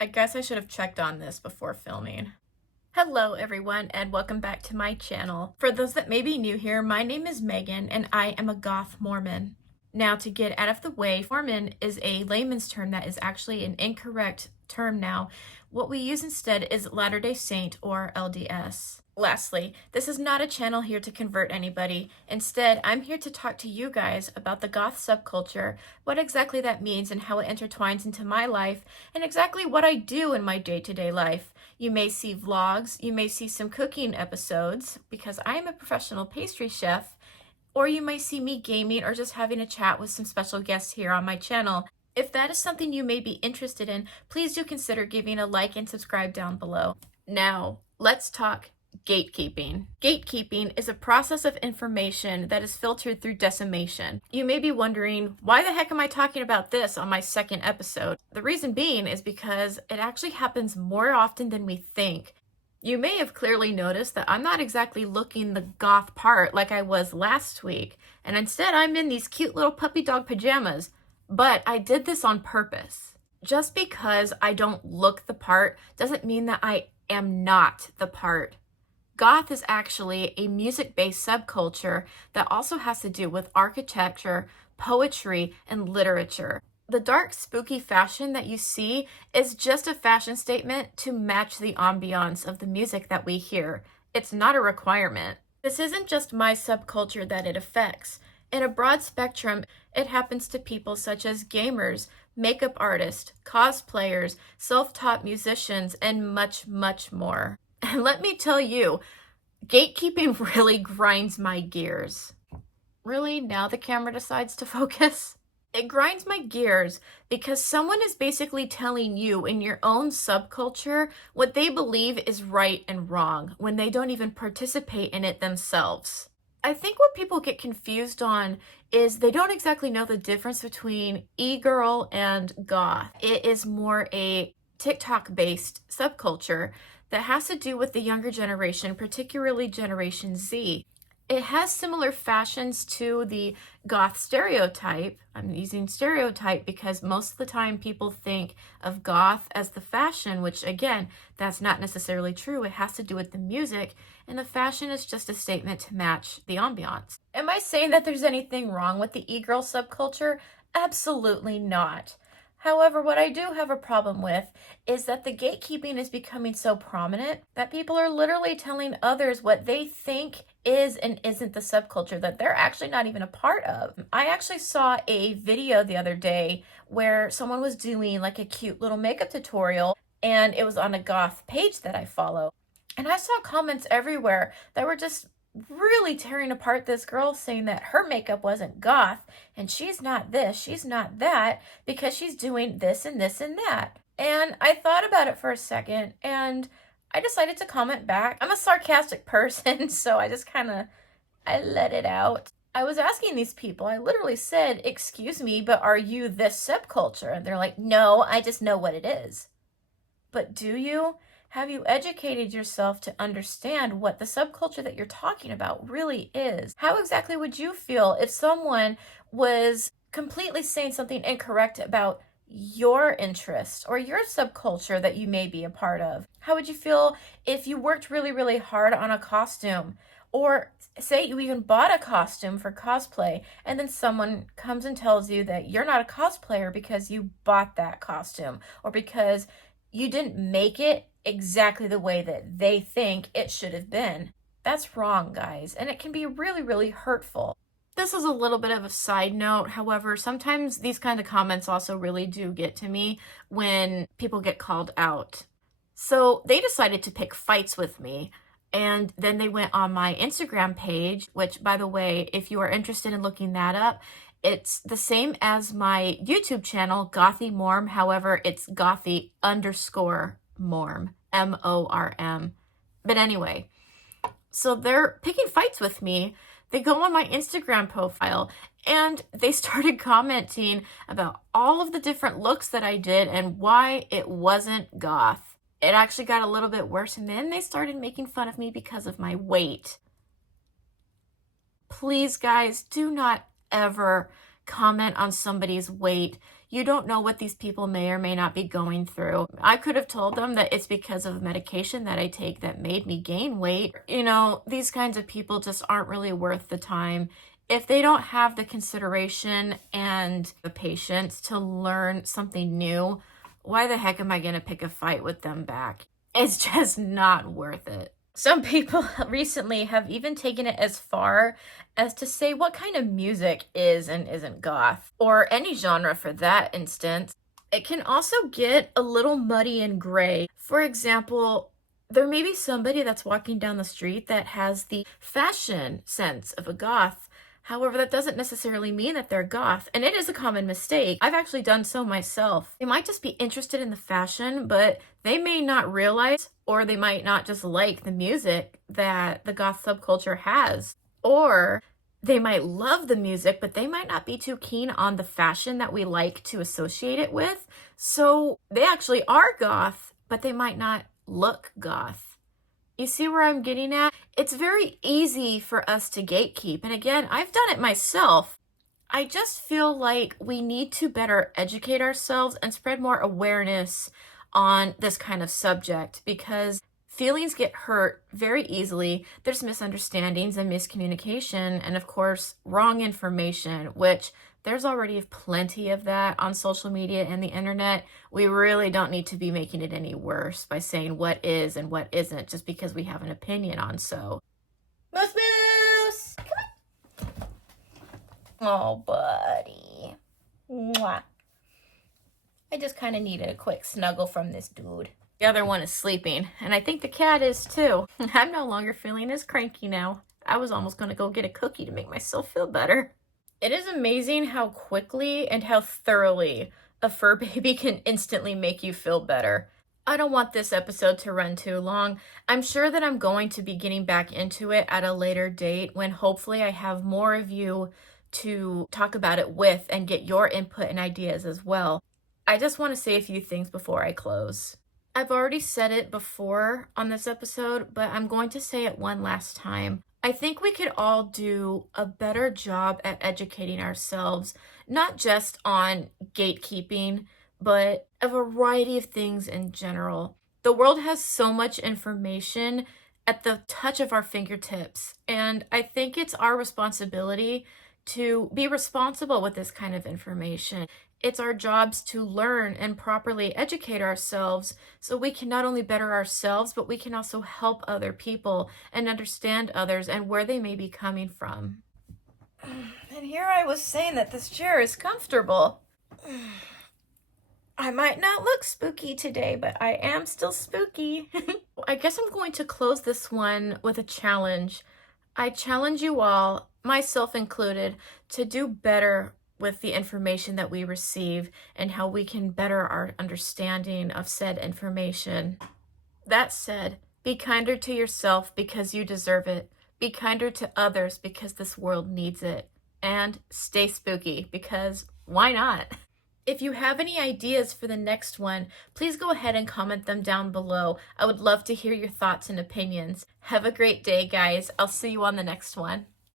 I guess I should have checked on this before filming. Hello everyone and welcome back to my channel. For those that may be new here, my name is Megan and I am a goth Mormon. Now to get out of the way, Mormon is a layman's term that is actually an incorrect term now. What we use instead is Latter-day Saint or LDS. Lastly, this is not a channel here to convert anybody. Instead, I'm here to talk to you guys about the goth subculture, what exactly that means and how it intertwines into my life, and exactly what I do in my day-to-day life. You may see vlogs, you may see some cooking episodes, because I am a professional pastry chef, or you may see me gaming or just having a chat with some special guests here on my channel. If that is something you may be interested in, please do consider giving a like and subscribe down below. Now, let's talk gatekeeping. Gatekeeping is a process of information that is filtered through decimation. You may be wondering, why the heck am I talking about this on my second episode? The reason being is because it actually happens more often than we think. You may have clearly noticed that I'm not exactly looking the goth part like I was last week, and instead I'm in these cute little puppy dog pajamas. But I did this on purpose. Just because I don't look the part doesn't mean that I am not the part. Goth is actually a music-based subculture that also has to do with architecture, poetry, and literature. The dark, spooky fashion that you see is just a fashion statement to match the ambiance of the music that we hear. It's not a requirement. This isn't just my subculture that it affects. In a broad spectrum, it happens to people such as gamers, makeup artists, cosplayers, self-taught musicians, and much, much more. And let me tell you, gatekeeping really grinds my gears. Really? Now the camera decides to focus? It grinds my gears because someone is basically telling you in your own subculture what they believe is right and wrong when they don't even participate in it themselves. I think what people get confused on is they don't exactly know the difference between e-girl and goth. It is more a TikTok-based subculture that has to do with the younger generation, particularly Generation Z. It has similar fashions to the goth stereotype. I'm using stereotype because most of the time people think of goth as the fashion, which again, that's not necessarily true. It has to do with the music, and the fashion is just a statement to match the ambiance. Am I saying that there's anything wrong with the e-girl subculture? Absolutely not. However, what I do have a problem with is that the gatekeeping is becoming so prominent that people are literally telling others what they think is and isn't the subculture that they're actually not even a part of. I actually saw a video the other day where someone was doing like a cute little makeup tutorial, and it was on a goth page that I follow. And I saw comments everywhere that were just really tearing apart this girl, saying that her makeup wasn't goth and she's not this, she's not that, because she's doing this and this and that. And I thought about it for a second and I decided to comment back. I'm a sarcastic person, so I just I let it out. I was asking these people, I literally said, "Excuse me, but are you this subculture?" And they're like, "No, I just know what it is." But do you? Have you educated yourself to understand what the subculture that you're talking about really is? How exactly would you feel if someone was completely saying something incorrect about your interest or your subculture that you may be a part of? How would you feel if you worked really, really hard on a costume, or say you even bought a costume for cosplay, and then someone comes and tells you that you're not a cosplayer because you bought that costume or because you didn't make it exactly the way that they think it should have been? That's wrong, guys, and it can be really, really hurtful. This is a little bit of a side note. However, sometimes these kind of comments also really do get to me when people get called out. So they decided to pick fights with me, and then they went on my Instagram page, which, by the way, if you are interested in looking that up, it's the same as my YouTube channel, Gothy Morm. However, it's Gothy _ Morm, M-O-R-M. But anyway, so they're picking fights with me. They go on my Instagram profile and they started commenting about all of the different looks that I did and why it wasn't goth. It actually got a little bit worse, and then they started making fun of me because of my weight. Please, guys, do not ever comment on somebody's weight. You don't know what these people may or may not be going through. I could have told them that it's because of medication that I take that made me gain weight. You know, these kinds of people just aren't really worth the time. If they don't have the consideration and the patience to learn something new, why the heck am I going to pick a fight with them back? It's just not worth it. Some people recently have even taken it as far as to say what kind of music is and isn't goth, or any genre for that instance. It can also get a little muddy and gray. For example, there may be somebody that's walking down the street that has the fashion sense of a goth. However, that doesn't necessarily mean that they're goth, and it is a common mistake. I've actually done so myself. They might just be interested in the fashion, but they may not realize, or they might not just like the music that the goth subculture has. Or they might love the music, but they might not be too keen on the fashion that we like to associate it with. So they actually are goth, but they might not look goth. You see where I'm getting at? It's very easy for us to gatekeep. And again, I've done it myself. I just feel like we need to better educate ourselves and spread more awareness on this kind of subject, because feelings get hurt very easily. There's misunderstandings and miscommunication, and of course, wrong information, which there's already plenty of that on social media and the internet. We really don't need to be making it any worse by saying what is and what isn't just because we have an opinion on so. Moose Moose! Come on. Oh, buddy. Mwah. I just kind of needed a quick snuggle from this dude. The other one is sleeping, and I think the cat is too. I'm no longer feeling as cranky now. I was almost going to go get a cookie to make myself feel better. It is amazing how quickly and how thoroughly a fur baby can instantly make you feel better. I don't want this episode to run too long. I'm sure that I'm going to be getting back into it at a later date when hopefully I have more of you to talk about it with and get your input and ideas as well. I just want to say a few things before I close. I've already said it before on this episode, but I'm going to say it one last time. I think we could all do a better job at educating ourselves, not just on gatekeeping, but a variety of things in general. The world has so much information at the touch of our fingertips, and I think it's our responsibility to be responsible with this kind of information. It's our jobs to learn and properly educate ourselves so we can not only better ourselves, but we can also help other people and understand others and where they may be coming from. And here I was saying that this chair is comfortable. I might not look spooky today, but I am still spooky. I guess I'm going to close this one with a challenge. I challenge you all, myself included, to do better with the information that we receive and how we can better our understanding of said information. That said, be kinder to yourself because you deserve it. Be kinder to others because this world needs it. And stay spooky because why not? If you have any ideas for the next one, please go ahead and comment them down below. I would love to hear your thoughts and opinions. Have a great day, guys. I'll see you on the next one.